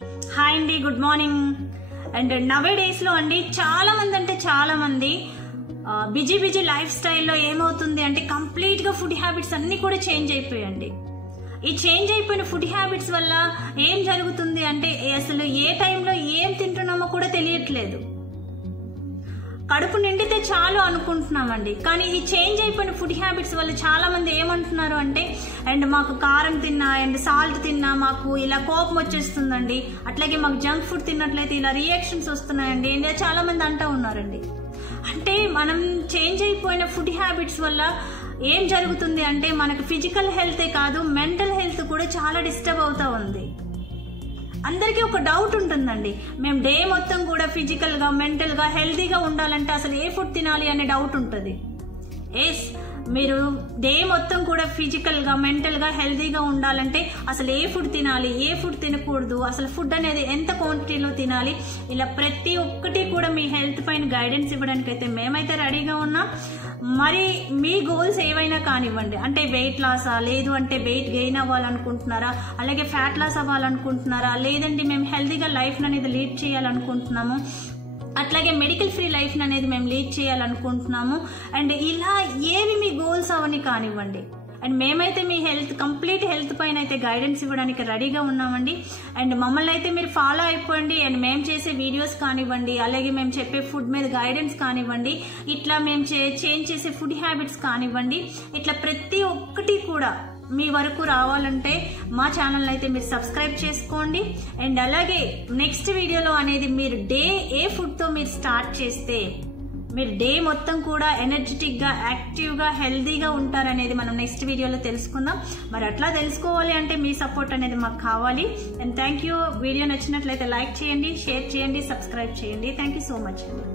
Hi అండి, good morning. And నవే days లో అండి చాలా మంది బిజీ లైఫ్ స్టైల్లో ఏమవుతుంది అంటే కంప్లీట్ గా ఫుడ్ హ్యాబిట్స్ అన్ని కూడా చేంజ్ అయిపోయాయండి. ఈ చేంజ్ అయిపోయిన ఫుడ్ హ్యాబిట్స్ వల్ల ఏం జరుగుతుంది అంటే అసలు ఏ టైంలో ఏం తింటున్నామో కూడా తెలియట్లేదు. కడుపు నిండితే చాలు అనుకుంటున్నామండి, కానీ ఈ చేంజ్ అయిపోయిన ఫుడ్ హ్యాబిట్స్ వల్ల చాలా మంది ఏమంటున్నారు అంటే అండ్ మాకు కారం తిన్నా అండ్ సాల్ట్ తిన్నా మాకు ఇలా కోపం వచ్చేస్తుందండి, అట్లాగే మాకు జంక్ ఫుడ్ తిన్నట్లయితే ఇలా రియాక్షన్స్ వస్తున్నాయండి అని చాలా మంది అంటూ ఉన్నారండి. అంటే మనం చేంజ్ అయిపోయిన ఫుడ్ హ్యాబిట్స్ వల్ల ఏం జరుగుతుంది అంటే మనకు ఫిజికల్ హెల్తే కాదు మెంటల్ హెల్త్ కూడా చాలా డిస్టర్బ్ అవుతా ఉంది. అందరికీ ఒక డౌట్ ఉంటుందండి, మేము డే మొత్తం కూడా ఫిజికల్ గా మెంటల్ గా హెల్తీగా ఉండాలంటే అసలు ఏ ఫుడ్ తినాలి అనే డౌట్ ఉంటుంది. మీరు డే మొత్తం కూడా ఫిజికల్ గా మెంటల్ గా హెల్తీగా ఉండాలంటే అసలు ఏ ఫుడ్ తినాలి, ఏ ఫుడ్ తినకూడదు, అసలు ఫుడ్ అనేది ఎంత క్వాంటిటీలో తినాలి, ఇలా ప్రతి ఒక్కటి కూడా మీ హెల్త్ పైన గైడెన్స్ ఇవ్వడానికి అయితే మేమైతే రెడీగా ఉన్నాం. మరి మీ గోల్స్ ఏవైనా కానివ్వండి, అంటే వెయిట్ లాసా, లేదు అంటే వెయిట్ గెయిన్ అవ్వాలనుకుంటున్నారా, అలాగే ఫ్యాట్ లాస్ అవ్వాలనుకుంటున్నారా, లేదండి మేము హెల్తీగా లైఫ్ అనేది లీడ్ చేయాలనుకుంటున్నాము, అట్లాగే మెడికల్ ఫ్రీ లైఫ్ అనేది మేము లీడ్ చేయాలనుకుంటున్నాము, అండ్ ఇలా ఏవి మీ గోల్స్ అవని కానివ్వండి, అండ్ మేమైతే మీ కంప్లీట్ హెల్త్ పైన అయితే గైడెన్స్ ఇవ్వడానికి రెడీగా ఉన్నామండి. అండ్ మమ్మల్ని అయితే మీరు ఫాలో అయిపోండి. అండ్ మేము చేసే వీడియోస్ కానివ్వండి, అలాగే మేము చెప్పే ఫుడ్ మీద గైడెన్స్ కానివ్వండి, ఇట్లా మేము చేంజ్ చేసే ఫుడ్ హ్యాబిట్స్ కానివ్వండి, ఇట్లా ప్రతి ఒక్కటి కూడా మీ వరకు రావాలంటే మా ఛానల్ అయితే మీరు సబ్స్క్రైబ్ చేసుకోండి. అండ్ అలాగే నెక్స్ట్ వీడియోలో అనేది మీరు డే ఏ ఫుడ్తో మీరు స్టార్ట్ చేస్తే మీరు డే మొత్తం కూడా ఎనర్జెటిక్ గా, యాక్టివ్ గా, హెల్దీగా ఉంటారనేది మనం నెక్స్ట్ వీడియోలో తెలుసుకుందాం. మరి అట్లా తెలుసుకోవాలి అంటే మీ సపోర్ట్ అనేది మాకు కావాలి. And thank you. వీడియో నచ్చినట్లయితే లైక్ చేయండి, షేర్ చేయండి, సబ్స్క్రైబ్ చేయండి. థ్యాంక్ యూ సో మచ్ అండి.